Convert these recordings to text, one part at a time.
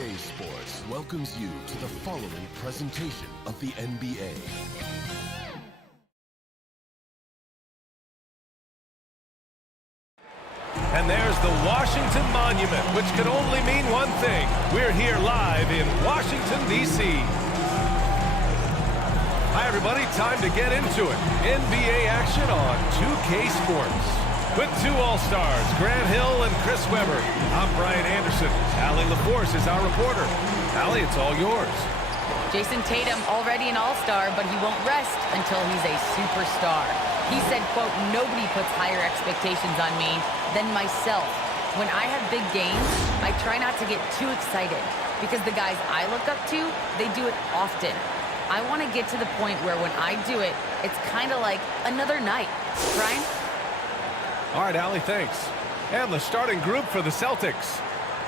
NBA2K Sports welcomes you to the following presentation of the NBA. And there's the Washington Monument, which could only mean one thing. We're here live in Washington, D.C. Hi, everybody. Time to get into it. NBA action on 2K Sports. With two All-Stars, Grant Hill and Chris Webber. I'm Brian Anderson. Allie LaForce is our reporter. Allie, it's all yours. Jason Tatum already an All-Star, but he won't rest until he's a superstar. He said, quote, "Nobody puts higher expectations on me than myself. When I have big games, I try not to get too excited because the guys I look up to, they do it often. I want to get to the point where when I do it, it's kind of like another night." Brian? All right, Allie, thanks. And the starting group for the Celtics.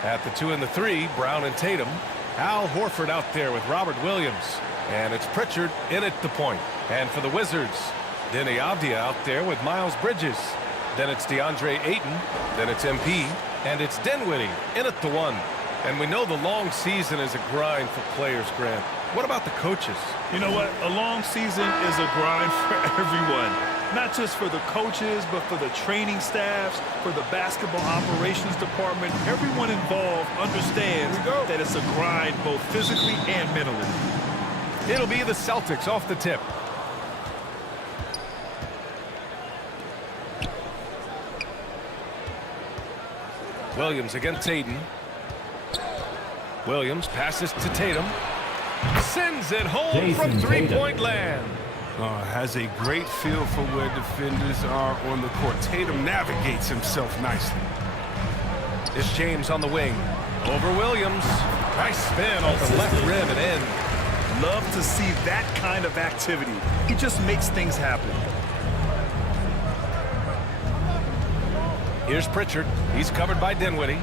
At the 2 and the 3, Brown and Tatum. Al Horford out there with Robert Williams. And it's Pritchard in at the point. And for the Wizards, Denny Avdia out there with Miles Bridges. Then it's DeAndre Ayton. Then it's MP. And it's Dinwiddie in at the 1. And we know the long season is a grind for players, Grant. What about the coaches? You know what? A long season is a grind for everyone. Not just for the coaches, but for the training staffs, for the basketball operations department. Everyone involved understands that it's a grind both physically and mentally. It'll be the Celtics off the tip. Williams against Tatum. Williams passes to Tatum. Sends it home from three-point land. Has a great feel for where defenders are on the court. Tatum navigates himself nicely. It's James on the wing. Over Williams. Nice spin off the left rim and in. Love to see that kind of activity. He just makes things happen. Here's Pritchard. He's covered by Dinwiddie.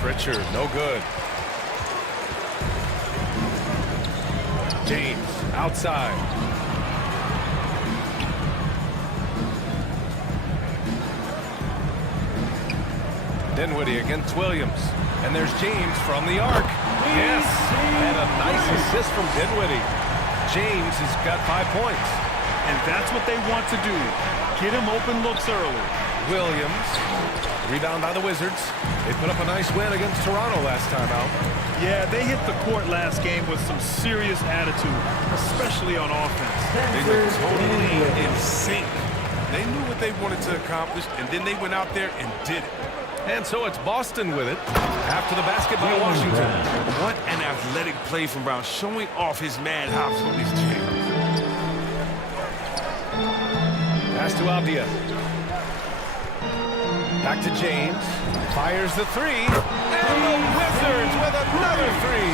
Pritchard, no good. James, outside. Dinwiddie against Williams. And there's James from the arc. Yes, and a nice assist from Dinwiddie. James has got 5 points. And that's what they want to do. Get him open looks early. Williams, rebound by the Wizards. They put up a nice win against Toronto last time out. Yeah, they hit the court last game with some serious attitude, especially on offense. They were totally in sync. They knew what they wanted to accomplish, and then they went out there and did it. And so it's Boston with it after the basket by Washington. What an athletic play from Brown, showing off his mad hops on these chambers. Pass to Avdia. Back to James. Fires the three. And the Wizards with another three.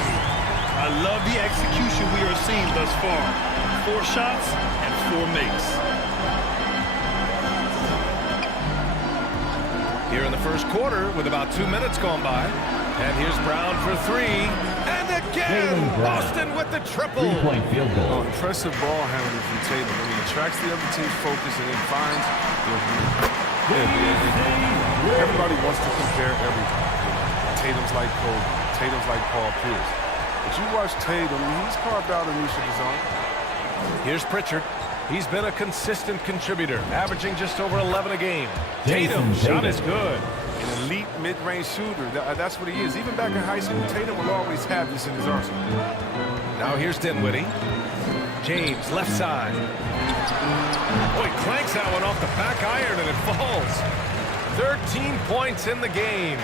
I love the execution we are seeing thus far. 4 shots and 4 makes. Here in the first quarter with about 2 minutes gone by. And here's Brown for 3. And again, Boston with the triple. Three-point field goal. Impressive ball handling from Tatum. I mean, attracts the other team's focus and then finds everybody wants to compare everything. Tatum's like Kobe. Tatum's like Paul Pierce. But you watch Tatum, he's carved out a niche of his own. Here's Pritchard. He's been a consistent contributor, averaging just over 11 a game. Tatum, shot is good. An elite mid-range shooter. That's what he is. Even back in high school, Tatum will always have this in his arsenal. Now here's Dinwiddie. James, left side. Oh, he clanks that one off the back iron and it falls. 13 points in the game.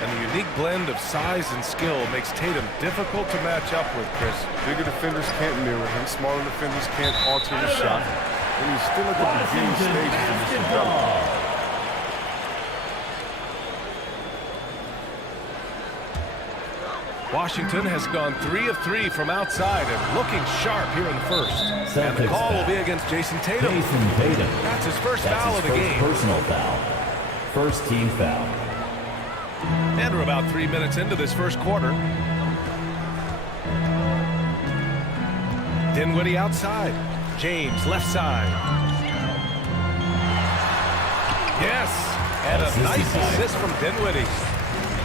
And the unique blend of size and skill makes Tatum difficult to match up with, Chris. Bigger defenders can't mirror him. Smaller defenders can't alter his shot. And he's still at the beginning stages of his development. Washington has gone 3 of 3 from outside and looking sharp here in the first. And the call will be against Jason Tatum. That's his first foul of the game. Personal foul. First team foul. And we're about 3 minutes into this first quarter. Dinwiddie outside. James left side. Yes. And a nice assist from Dinwiddie.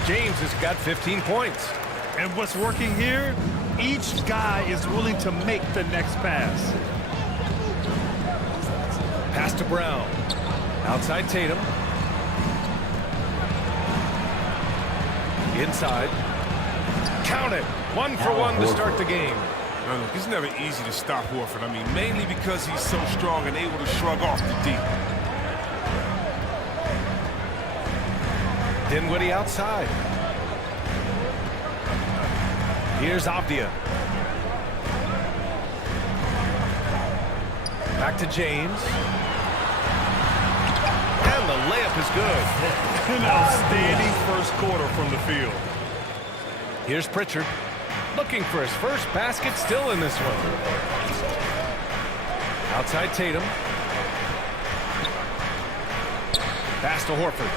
James has got 15 points. And what's working here? Each guy is willing to make the next pass. Pass to Brown. Outside Tatum. Inside. Count it. 1 for 1 to start the game. Look, it's never easy to stop Horford. I mean, mainly because he's so strong and able to shrug off the deep. Dinwiddie outside. Here's Avdia. Back to James. And the layup is good. An outstanding first quarter from the field. Here's Pritchard. Looking for his first basket, still in this one. Outside Tatum. Pass to Horford.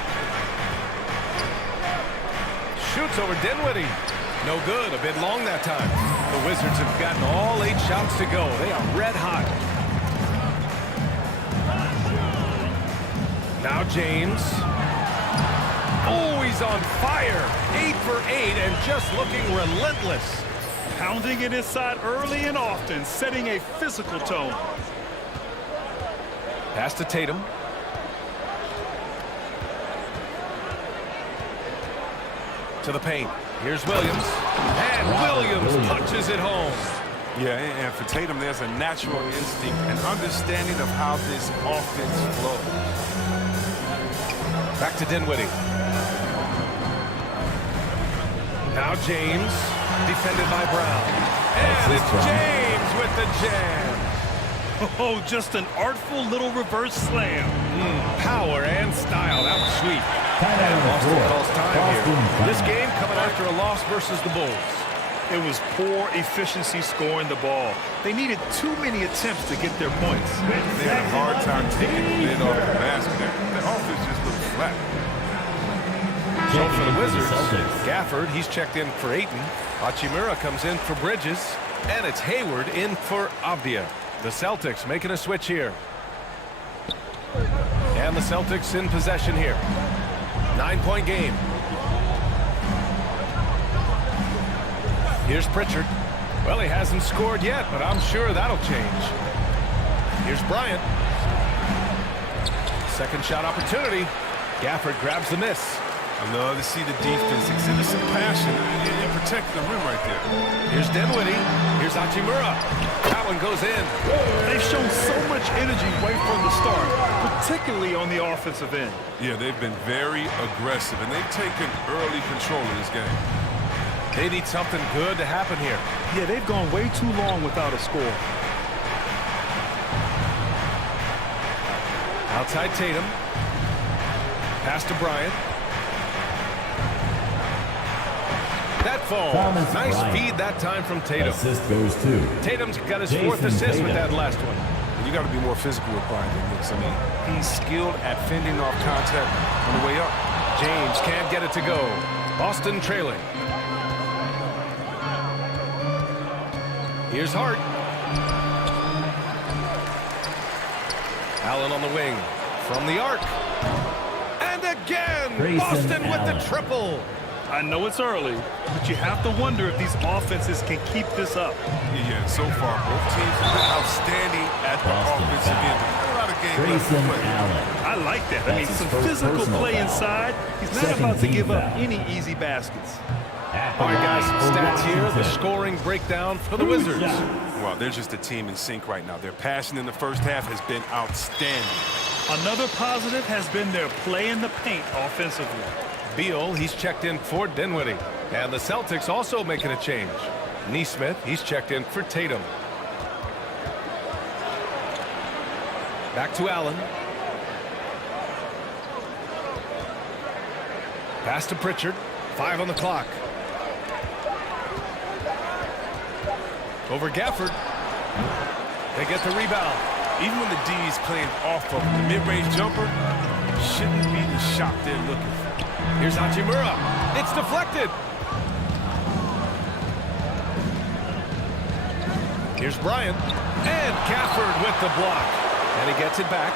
Shoots over Dinwiddie. No good, a bit long that time. The Wizards have gotten all 8 shots to go. They are red hot. Now James. Oh, he's on fire. 8 for 8 and just looking relentless. Pounding it inside early and often, setting a physical tone. Pass to Tatum. To the paint. Here's Williams. And Williams punches it home. Yeah, and for Tatum, there's a natural instinct and understanding of how this offense flows. Back to Dinwiddie. Now James, defended by Brown. And it's James with the jam. Oh, just an artful little reverse slam. Power and style. That was sweet. And Boston calls time here. This game coming after a loss versus the Bulls. It was poor efficiency scoring the ball. They needed too many attempts to get their points. They had a hard time taking the lid off the basket. The offense just looked flat. So for the Wizards, Gafford, he's checked in for Ayton. Hachimura comes in for Bridges. And it's Hayward in for Avdia. The Celtics making a switch here. And the Celtics in possession here. 9-point game. Here's Pritchard. Well, he hasn't scored yet, but I'm sure that'll change. Here's Bryant. Second shot opportunity. Gafford grabs the miss. I love to see the defense exhibit some passion in protecting the rim right there. Here's Dinwiddie. Here's Hachimura. That one goes in. They've shown so much energy right from the start, particularly on the offensive end. Yeah, they've been very aggressive, and they've taken early control of this game. They need something good to happen here. Yeah, they've gone way too long without a score. Outside Tatum. Pass to Bryant. That falls. Nice feed that time from Tatum. Assist goes to Tatum's got his 4th assist with that last one. You got to be more physical with Bryant than this. I mean, he's skilled at fending off contact on the way up. James can't get it to go. Boston trailing. Here's Hart. Allen on the wing. From the arc. And again, Boston with the triple. I know it's early, but you have to wonder if these offenses can keep this up. Yeah, so far, both teams have been outstanding at the offensive end. A lot of game left to play. I like that. I mean, some physical play inside. He's not about to give up any easy baskets. All right, guys, stats here. The scoring breakdown for the Wizards. Well, they're just a team in sync right now. Their passion in the first half has been outstanding. Another positive has been their play in the paint offensively. Beal, he's checked in for Dinwiddie. And the Celtics also making a change. Neesmith, he's checked in for Tatum. Back to Allen. Pass to Pritchard. 5 on the clock. Over Gafford. They get the rebound. Even when the D is playing off of the mid-range jumper, shouldn't be the shot they're looking for. Here's Hachimura. It's deflected. Here's Bryant. And Gafford with the block. And he gets it back.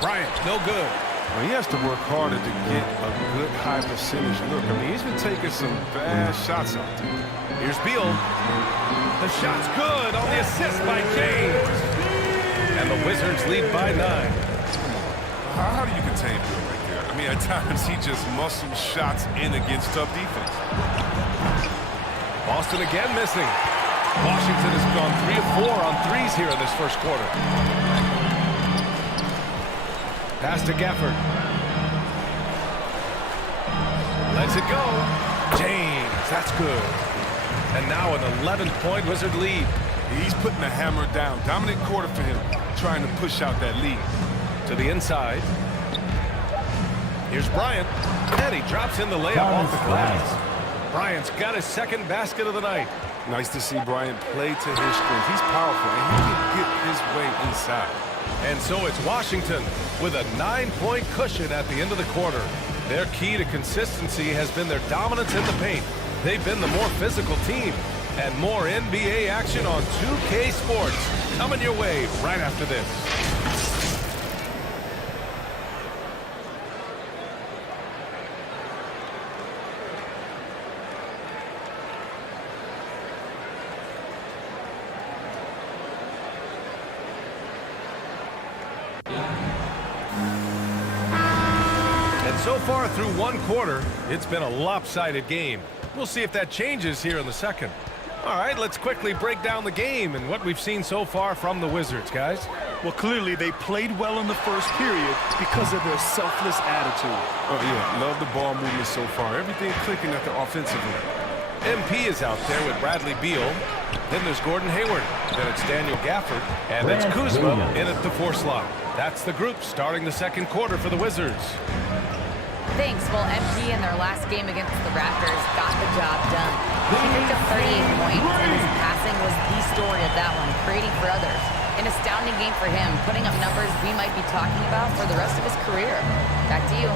Bryant, no good. Well, he has to work harder to get a good high percentage look. I mean, he's been taking some bad shots out there. Here's Beal. The shot's good on the assist by James. And the Wizards lead by 9. How do you contain Beal right there? I mean, at times he just muscles shots in against tough defense. Boston again missing. Washington has gone 3 of 4 on threes here in this first quarter. Pass to Gafford. Lets it go. James, that's good. And now an 11-point Wizard lead. He's putting the hammer down. Dominant quarter for him, trying to push out that lead. To the inside. Here's Bryant. And he drops in the layup off the glass. Bryant's got his second basket of the night. Nice to see Bryant play to his strength. He's powerful, and he can get his way inside. And so it's Washington with a 9-point cushion at the end of the quarter. Their key to consistency has been their dominance in the paint. They've been the more physical team. And more NBA action on 2K Sports coming your way right after this. So far through one quarter, it's been a lopsided game. We'll see if that changes here in the second. All right, let's quickly break down the game and what we've seen so far from the Wizards, guys. Well, clearly they played well in the first period because of their selfless attitude. Oh, yeah, love the ball movement so far. Everything clicking at the offensive end. MP is out there with Bradley Beal. Then there's Gordon Hayward. Then it's Daniel Gafford. And it's Kuzma in at the 4 slot. That's the group starting the second quarter for the Wizards. Thanks. Well, MP in their last game against the Raptors got the job done. He picked up 38 points, and his passing was the story of that one, creating for others. An astounding game for him, putting up numbers we might be talking about for the rest of his career. Back to you.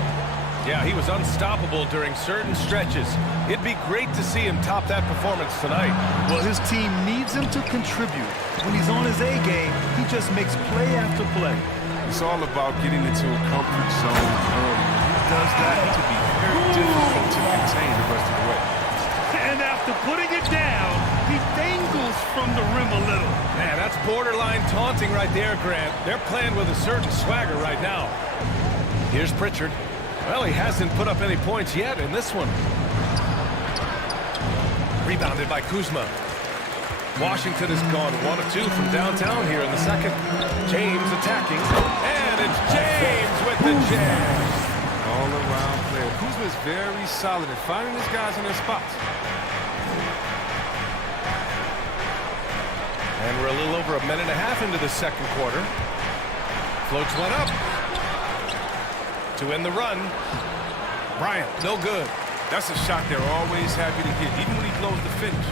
Yeah, he was unstoppable during certain stretches. It'd be great to see him top that performance tonight. Well, his team needs him to contribute. When he's on his A game, he just makes play after play. It's all about getting into a comfort zone early. Does that to be very difficult to contain the rest of the way. And after putting it down, he dangles from the rim a little. Man, that's borderline taunting right there, Grant. They're playing with a certain swagger right now. Here's Pritchard. Well, he hasn't put up any points yet in this one. Rebounded by Kuzma. Washington has gone 1 of 2 from downtown here in the second. James attacking. And it's James with the jam. All-around player. Kuzma is very solid at finding his guys in their spots. And we're a little over a minute and a half into the second quarter. Floats one up. To end the run. Bryant, no good. That's a shot they're always happy to get, even when he blows the finish.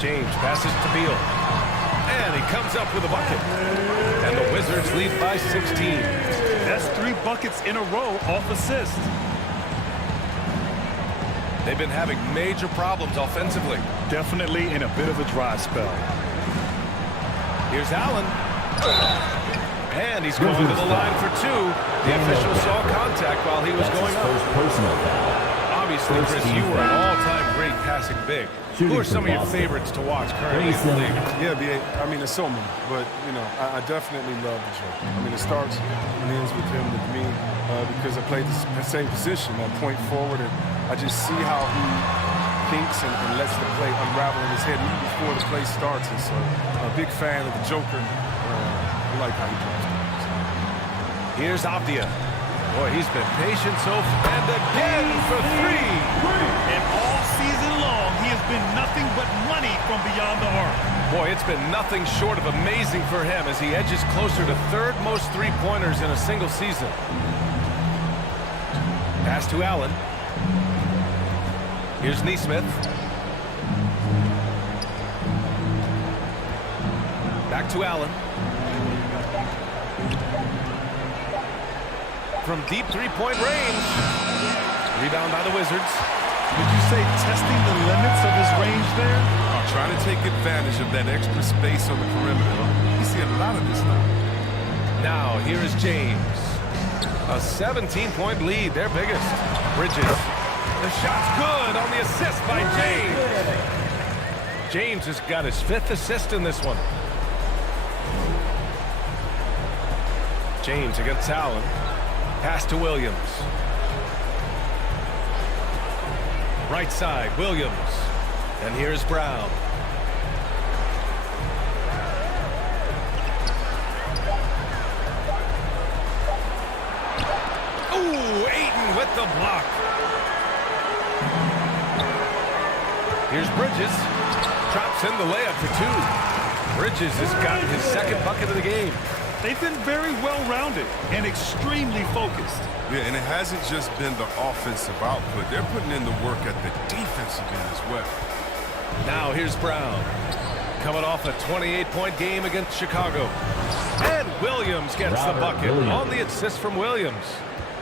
James passes to Beal. And he comes up with a bucket. And the Wizards lead by 16. That's 3 buckets in a row off assist. They've been having major problems offensively. Definitely in a bit of a dry spell. Here's Allen. And he's going to the line for 2. The official saw contact while he was going up. First personal foul. Obviously, Chris, you were an all-time great passing big. Who are some of your favorites to watch currently in the league? Yeah, I mean, there's so many, but, you know, I definitely love the joke. I mean, it starts and ends with him, with me, because I played the same position, point forward, and I just see how he thinks and lets the play unravel in his head even before the play starts. And so, a big fan of the Joker. I like how he plays. Here's Avdia. Boy, he's been patient so far. And again for 3. And all season long, he has been nothing but money from beyond the arc. Boy, it's been nothing short of amazing for him as he edges closer to 3rd most 3-pointers in a single season. Pass to Allen. Here's Neesmith. Back to Allen. From deep 3-point range. Rebound by the Wizards. Would you say testing the limits of his range there? Trying to take advantage of that extra space on the perimeter. You see a lot of this now. Now, here is James. A 17-point lead, their biggest. Bridges. The shot's good on the assist by James. James has got his 5th assist in this one. James against Allen. Pass to Williams. Right side, Williams. And here's Brown. Ooh, Ayton with the block. Here's Bridges. Drops in the layup for 2. Bridges has gotten his 2nd bucket of the game. They've been very well-rounded and extremely focused. Yeah, and it hasn't just been the offensive output. They're putting in the work at the defensive end as well. Now here's Brown. Coming off a 28-point game against Chicago. And Williams gets the bucket on the assist from Williams.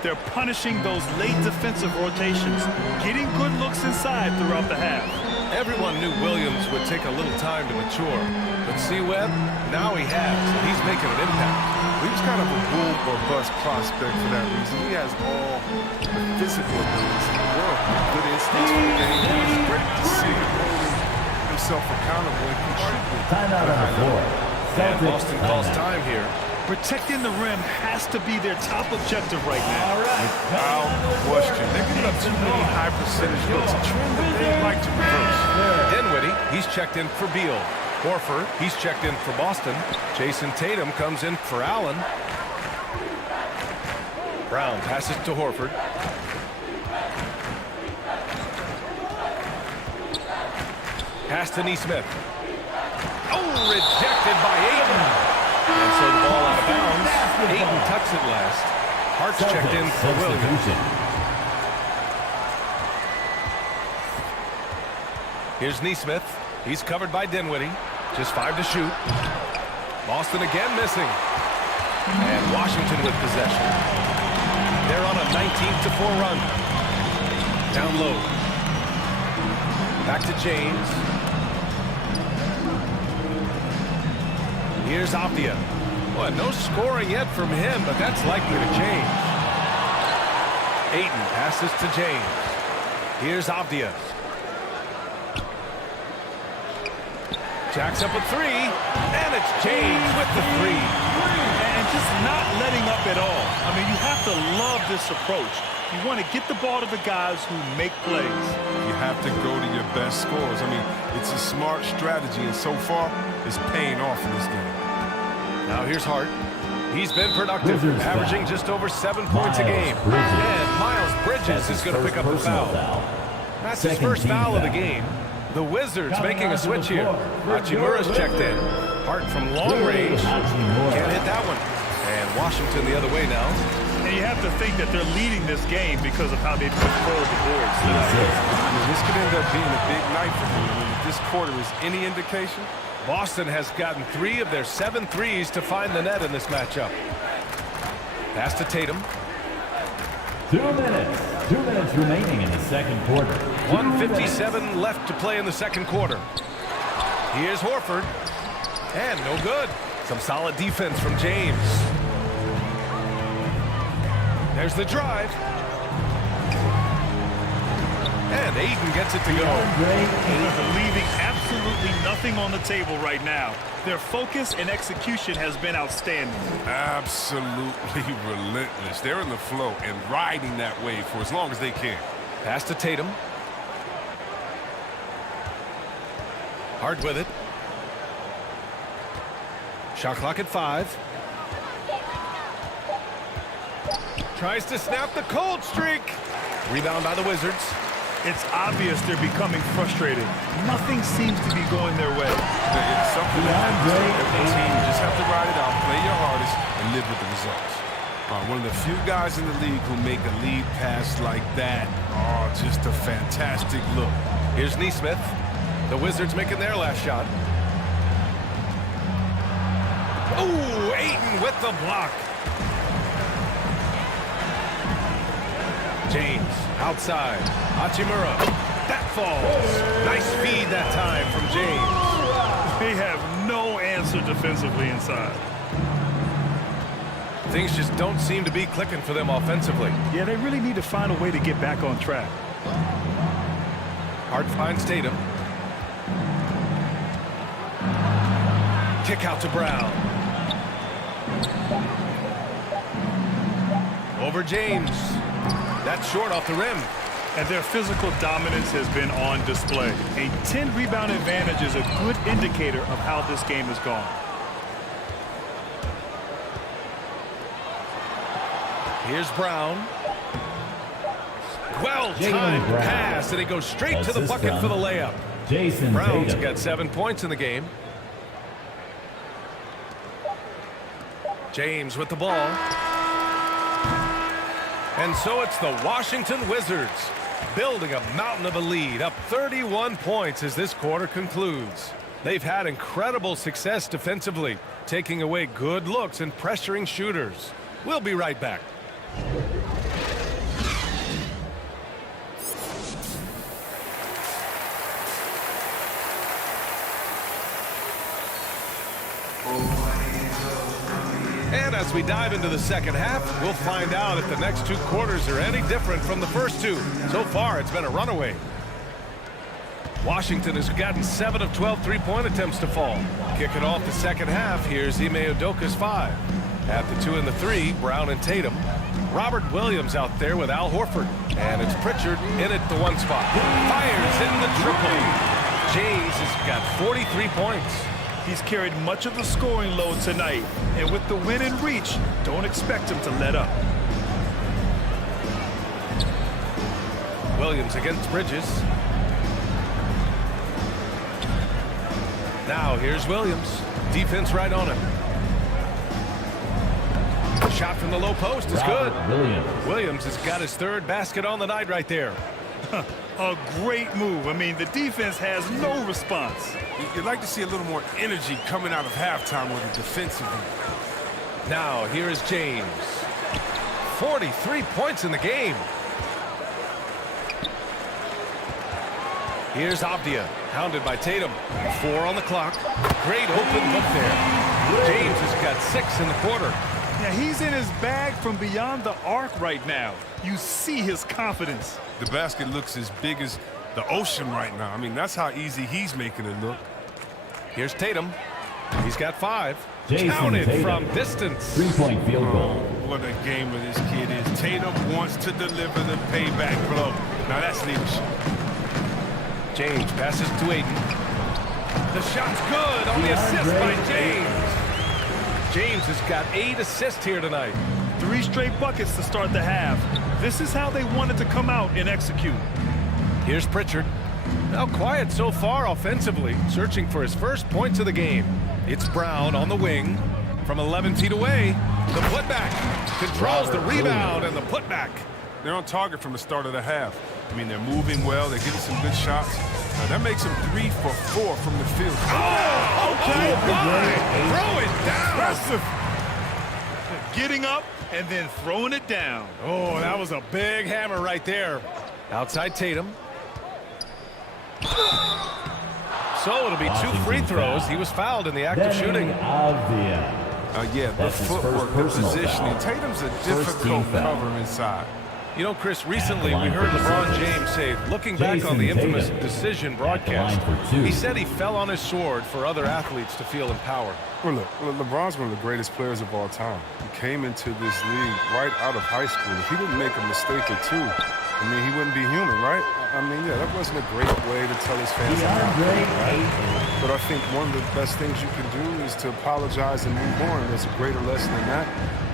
They're punishing those late defensive rotations, getting good looks inside throughout the half. Everyone knew Williams would take a little time to mature. But see, Webb, now he has. He's making an impact. He was kind of a boom or bust prospect for that reason. He has all the physical abilities in the world. Good instincts for the game. It's great to see him holding himself accountable and contributing. Timeout on the floor. And Boston calls time here. Protecting the rim has to be their top objective right now. Without question. They're giving up too many high percentage looks. A trend that they like to reverse. Dinwiddie, he's checked in for Beal. Horford, he's checked in for Boston. Jason Tatum comes in for Allen. Brown passes to Horford. Pass to Nesmith. Oh, rejected by Ayton. And so the ball out of bounds. Ayton tucks it last. Hart's checked in for Williams. Here's Nesmith. He's covered by Dinwiddie. Just 5 to shoot. Boston again missing. And Washington with possession. They're on a 19-4 run. Down low. Back to James. Here's Avdia. Well, no scoring yet from him, but that's likely to change. Ayton passes to James. Here's Avdia. Jacks up a 3, and it's James with the 3. And just not letting up at all. I mean, you have to love this approach. You want to get the ball to the guys who make plays. You have to go to your best scores. I mean, it's a smart strategy, and so far, it's paying off in this game. Now here's Hart. He's been productive, averaging just over 7 points a game. And Miles Bridges is going to pick up the foul. That's his first foul of the game. The Wizards making a switch here. Hachimura's checked in. Hart from long range. Can't hit that one. And Washington the other way now. And you have to think that they're leading this game because of how they've controlled the boards tonight. I mean, this could end up being a big night for them. I mean, if this quarter is any indication. Boston has gotten 3 of their 7 threes to find the net in this matchup. Pass to Tatum. 2 minutes. 2 minutes remaining in the second quarter. 1:57 left to play in the second quarter. Here's Horford. And no good. Some solid defense from James. There's the drive. And Ayton gets it to go. They're leaving absolutely nothing on the table right now. Their focus and execution has been outstanding. Absolutely relentless. They're in the flow and riding that wave for as long as they can. Pass to Tatum. Hard with it. Shot clock at 5. Tries to snap the cold streak. Rebound by the Wizards. It's obvious they're becoming frustrated. Nothing seems to be going their way. It's something that happens to every team. You just have to ride it out, play your hardest, and live with the results. One of the few guys in the league who make a lead pass like that. Oh, just a fantastic look. Here's Nesmith. The Wizards making their last shot. Ooh, Ayton with the block. James outside. Hachimura. That falls. Nice feed that time from James. They have no answer defensively inside. Things just don't seem to be clicking for them offensively. Yeah, they really need to find a way to get back on track. Hart finds Tatum. Kick out to Brown. Over James. That's short off the rim. And their physical dominance has been on display. A 10-rebound advantage is a good indicator of how this game has gone. Here's Brown. Well-timed pass, and he goes straight to the bucket for the layup. Jason Brown's Tatum. got 7 points in the game. James with the ball. And so it's the Washington Wizards building a mountain of a lead, up 31 points as this quarter concludes. They've had incredible success defensively, taking away good looks and pressuring shooters. We'll be right back. And as we dive into the second half, we'll find out if the next 2 quarters are any different from the first 2. So far, it's been a runaway. Washington has gotten 7 of 12 three-point attempts to fall. Kicking off the second half, here's Ime Udoka's 5. At the 2 and the 3, Brown and Tatum. Robert Williams out there with Al Horford. And it's Pritchard in at the 1 spot. Fires in the triple. James has got 43 points. He's carried much of the scoring load tonight, and with the win in reach, don't expect him to let up. Williams against Bridges. Now here's Williams. Defense right on him. Shot from the low post is good. Williams has got his 3rd basket on the night right there. A great move. I mean, the defense has no response. You'd like to see a little more energy coming out of halftime with the defensive end. Now here is James. 43 points in the game. Here's Avdia, hounded by Tatum. 4 on the clock. Great open look there. James has got 6 in the quarter. Yeah, he's in his bag from beyond the arc right now. You see his confidence. The basket looks as big as the ocean right now. I mean, that's how easy he's making it look. Here's Tatum. He's got 5. Jason Counted Tatum. from distance. 3-point field goal. What a gamer this kid is. Tatum wants to deliver the payback blow. Now that's leadership. James passes to Aiden. The shot's good on the assist by James. James has got 8 assists here tonight. 3 straight buckets to start the half. This is how they wanted to come out and execute. Here's Pritchard. Now quiet so far offensively, searching for his first points of the game. It's Brown on the wing. From 11 feet away, the putback. Controls the rebound and the putback. They're on target from the start of the half. I mean, they're moving well. They're getting some good shots. That makes them 3 for 4 from the field. Oh, okay, fine. Throw it down. Impressive. Getting up and then throwing it down. Oh, that was a big hammer right there. Outside Tatum. So it'll be 2 free throws. He was fouled in the act of shooting. Yeah, the footwork, the positioning. Tatum's a difficult cover inside. You know, Chris, recently we heard LeBron James say, looking back on the infamous decision broadcast, he said he fell on his sword for other athletes to feel empowered. Well, look, LeBron's one of the greatest players of all time. He came into this league right out of high school. If he didn't make a mistake or 2, I mean, he wouldn't be human, right? I mean, yeah, that wasn't a great way to tell his fans about it, right? But I think one of the best things you can do is to apologize and move on. There's a greater lesson than that.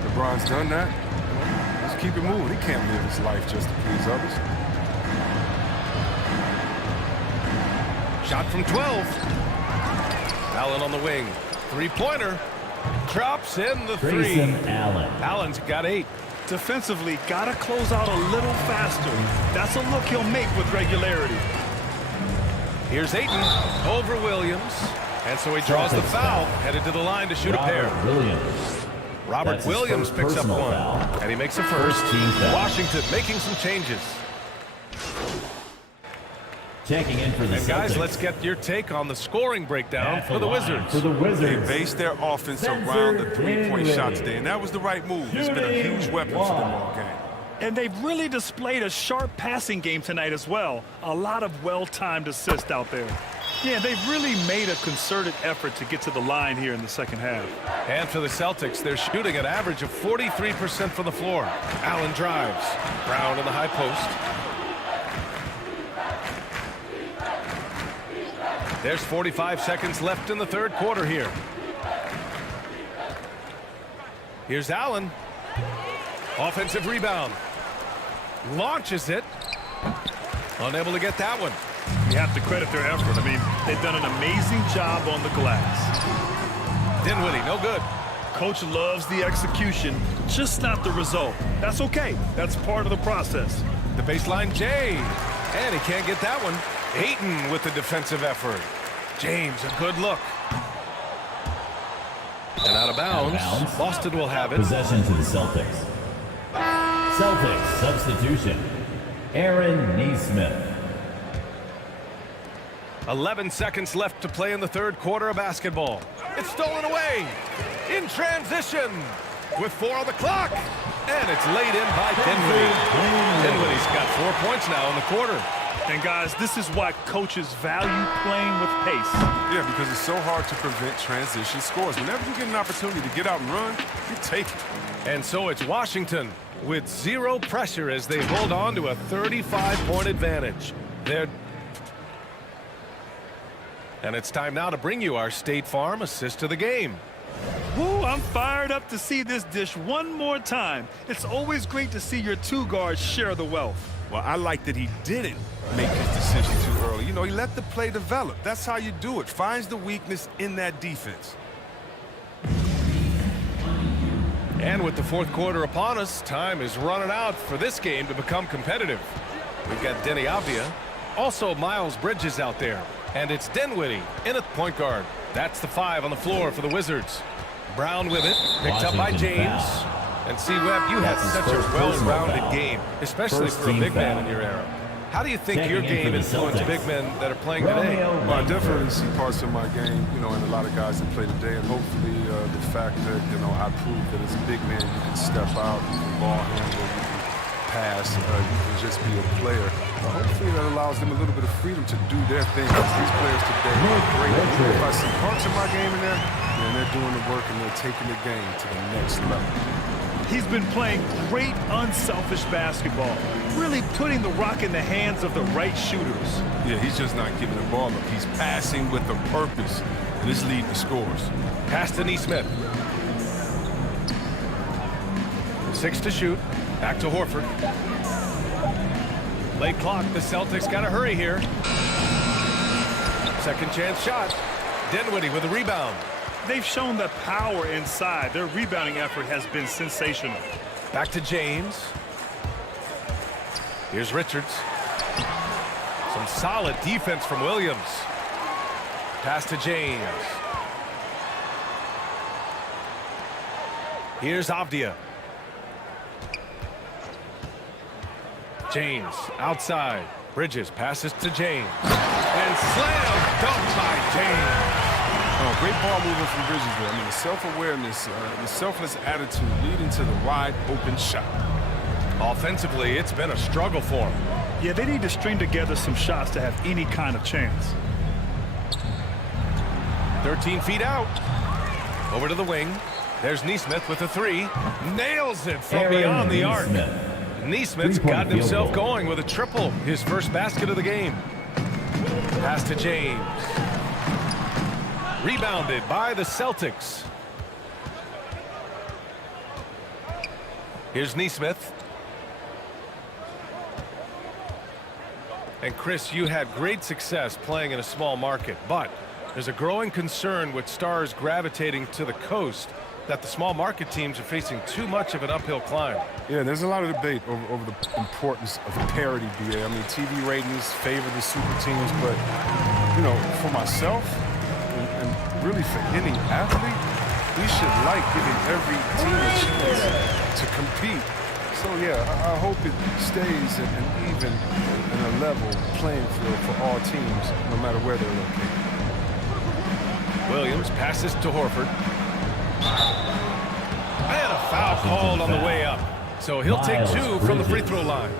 LeBron's done that. Let's keep it moving. He can't live his life just to please others. Shot from 12. Allen on the wing. 3-pointer. Drops in the 3. Allen's got 8. Defensively, gotta close out a little faster. That's a look he'll make with regularity. Here's Ayton over Williams. And so he draws the foul, headed to the line to shoot a pair. Robert Williams picks up 1, and he makes a first. Washington making some changes. Checking in for the And Celtics. guys, let's get your take on the scoring breakdown for the Wizards. For the They Wizards. based their offense around the three-point shot today, and that was the right move. It's been a huge weapon for them all game. And they've really displayed a sharp passing game tonight as well. A lot of well-timed assists out there. Yeah, they've really made a concerted effort to get to the line here in the second half. And for the Celtics, they're shooting an average of 43% from the floor. Allen drives. Brown in the high post. There's 45 seconds left in the third quarter here. Here's Allen. Offensive rebound. Launches it. Unable to get that one. You have to credit their effort. I mean, they've done an amazing job on the glass. Dinwiddie, no good. Coach loves the execution, just not the result. That's okay. That's part of the process. The baseline, James. And he can't get that one. Ayton with the defensive effort. James, a good look. And out of bounds. Boston will have it. Possession to the Celtics. Celtics substitution. Aaron Nesmith. 11 seconds left to play in the third quarter of basketball. It's stolen away. In transition. With 4 on the clock. And it's laid in by Dinwiddie. Dinwiddie's got 4 points now in the quarter. And guys, this is why coaches value playing with pace. Yeah, because it's so hard to prevent transition scores. Whenever you get an opportunity to get out and run, you take it. And so it's Washington with 0 pressure as they hold on to a 35-point advantage. And it's time now to bring you our State Farm assist of the game. Woo, I'm fired up to see this dish one more time. It's always great to see your two guards share the wealth. Well, I like that he didn't make his decision too early. You know, he let the play develop. That's how you do it. Finds the weakness in that defense. And with the fourth quarter upon us, time is running out for this game to become competitive. We've got Denny Avdia, also Miles Bridges out there. And it's Dinwiddie in at point guard. That's the 5 on the floor for the Wizards. Brown with it, picked up by James. And see, Webb, you had such a well-rounded game, especially for a big man in your era. How do you think your game influenced big men that are playing today? Well, I definitely see parts of my game, you know, and a lot of guys that play today, and hopefully the fact that, you know, I proved that as a big man, you can step out, you can ball handle, you can pass, you can just be a player. Hopefully that allows them a little bit of freedom to do their thing. These players today are great. If I see parts of my game in there, then they're doing the work and they're taking the game to the next level. He's been playing great, unselfish basketball, really putting the rock in the hands of the right shooters. Yeah, he's just not giving the ball up. He's passing with a purpose, and it's leading to scores. Pass to Nesmith. 6 to shoot. Back to Horford. Late clock. The Celtics got to hurry here. Second chance shot. Dinwiddie with a rebound. They've shown the power inside. Their rebounding effort has been sensational. Back to James. Here's Richards. Some solid defense from Williams. Pass to James. Here's Avdia. James outside. Bridges passes to James. And slam dunk by James. Oh, great ball movement from Bridges there. I mean, the self-awareness, the selfless attitude leading to the wide-open shot. Offensively, it's been a struggle for him. Yeah, they need to string together some shots to have any kind of chance. 13 feet out. Over to the wing. There's Nesmith with a 3. Nails it from beyond the arc. Nesmith's gotten himself going with a triple. His first basket of the game. Pass to James. Rebounded by the Celtics. Here's Nesmith. And Chris, you had great success playing in a small market, but there's a growing concern with stars gravitating to the coast that the small market teams are facing too much of an uphill climb. Yeah, there's a lot of debate over the importance of parity, BA. I mean, TV ratings favor the super teams, but, you know, for myself, and really for any athlete, we should like giving every team a chance to compete. So, yeah, I hope it stays an even and a level playing field for all teams, no matter where they're located. Williams passes to Horford. And a foul called on the way up. So he'll take 2 from the free throw line.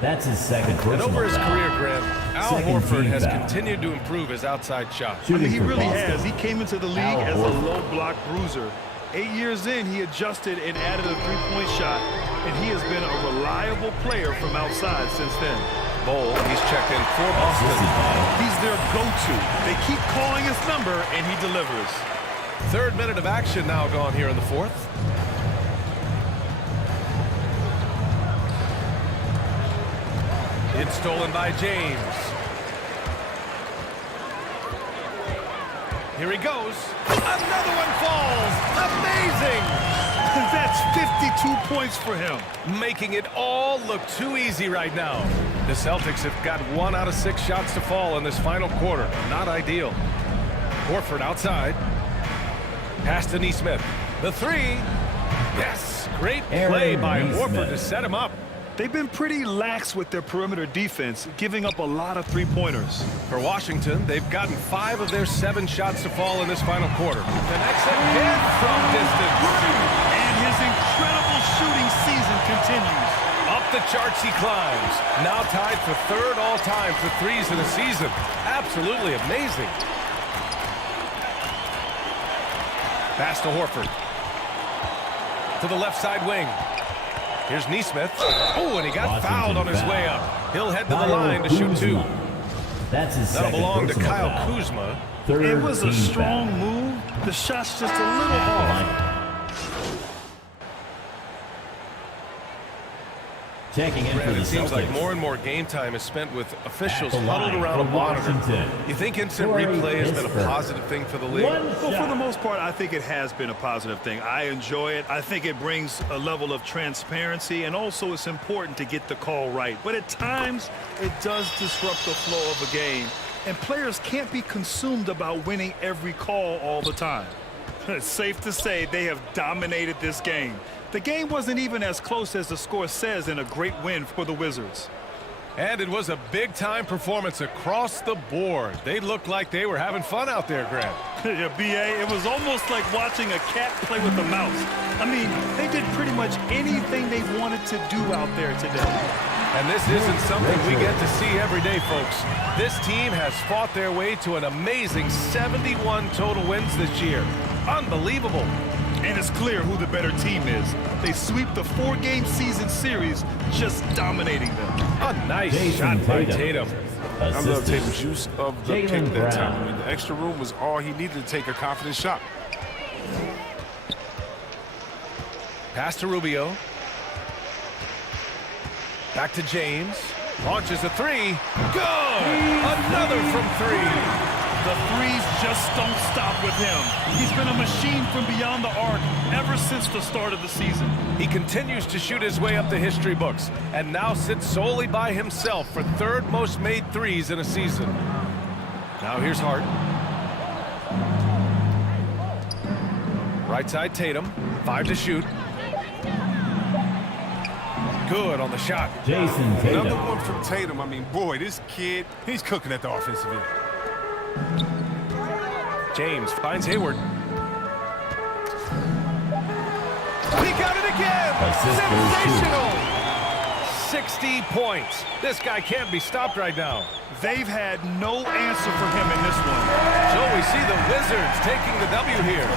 That's his second personal And over his foul. career, Grant, Al Second Horford team has foul. continued to improve his outside shot. I mean, he Shooting for really Boston. has. He came into the league Al as a Horford. low block bruiser. 8 years in, he adjusted and added a three-point shot, and he has been a reliable player from outside since then. Bowl, he's checked in for Boston. Assisted by He's their go-to. They keep calling his number, and he delivers. 3rd minute of action now gone here in the 4th. It's stolen by James. Here he goes. Another one falls. Amazing. That's 52 points for him. Making it all look too easy right now. The Celtics have got 1 out of 6 shots to fall in this final quarter. Not ideal. Horford outside. Pass to Nesmith. The 3. Yes. Great play by Horford to set him up. They've been pretty lax with their perimeter defense, giving up a lot of three-pointers. For Washington, they've gotten 5 of their 7 shots to fall in this final quarter. Connects again from distance. And his incredible shooting season continues. Up the charts he climbs. Now tied for 3rd all-time for threes in a season. Absolutely amazing. Pass to Horford. To the left side wing. Here's Nesmith. Oh, and he got Washington fouled on his foul. way up. He'll head to the Kyle line to shoot 2. Kuzma. That's his That'll second belong to personal Kyle foul. Kuzma. Third It was a team strong foul. move. The shot's just a little At the off. line. Checking in for Brandon, the it seems like Celtics. more and more game time is spent with officials At the huddled line around a for monitor. Washington. You think instant Corey replay has been a Kispert. positive thing for the league? One Well, for shot. the most part, I think it has been a positive thing. I enjoy it. I think it brings a level of transparency, and also it's important to get the call right. But at times, it does disrupt the flow of a game, and players can't be consumed about winning every call all the time. It's safe to say they have dominated this game. The game wasn't even as close as the score says in a great win for the Wizards. And it was a big-time performance across the board. They looked like they were having fun out there, Grant. Yeah, B.A., it was almost like watching a cat play with a mouse. I mean, they did pretty much anything they wanted to do out there today. And this isn't something we get to see every day, folks. This team has fought their way to an amazing 71 total wins this year. Unbelievable. And it's clear who the better team is. They sweep the 4-game season series, just dominating them. A nice Jason shot by Tatum. Tatum. I love Assisted. Tatum's use of the Jaylen pick that Brown. time. I mean, the extra room was all he needed to take a confident shot. Pass to Rubio. Back to James. Launches a 3. Good! Another from 3. The threes just don't stop with him. He's been a machine from beyond the arc ever since the start of the season. He continues to shoot his way up the history books and now sits solely by himself for 3rd most made threes in a season. Now here's Hart. Right side Tatum. 5 to shoot. Good on the shot. Jason Tatum. Another one from Tatum. I mean, boy, this kid, he's cooking at the offensive end. James finds Hayward. He got it again! Assist goes to. Sensational! 60 points. This guy can't be stopped right now. They've had no answer for him in this one. So we see the Wizards taking the W here.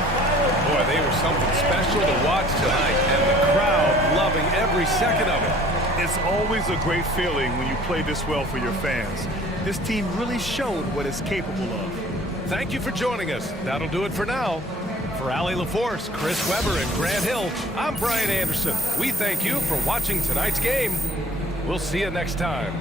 Boy, they were something special to watch tonight, and the crowd loving every second of it. It's always a great feeling when you play this well for your fans. This team really showed what it's capable of. Thank you for joining us. That'll do it for now. For Allie LaForce, Chris Webber, and Grant Hill, I'm Brian Anderson. We thank you for watching tonight's game. We'll see you next time.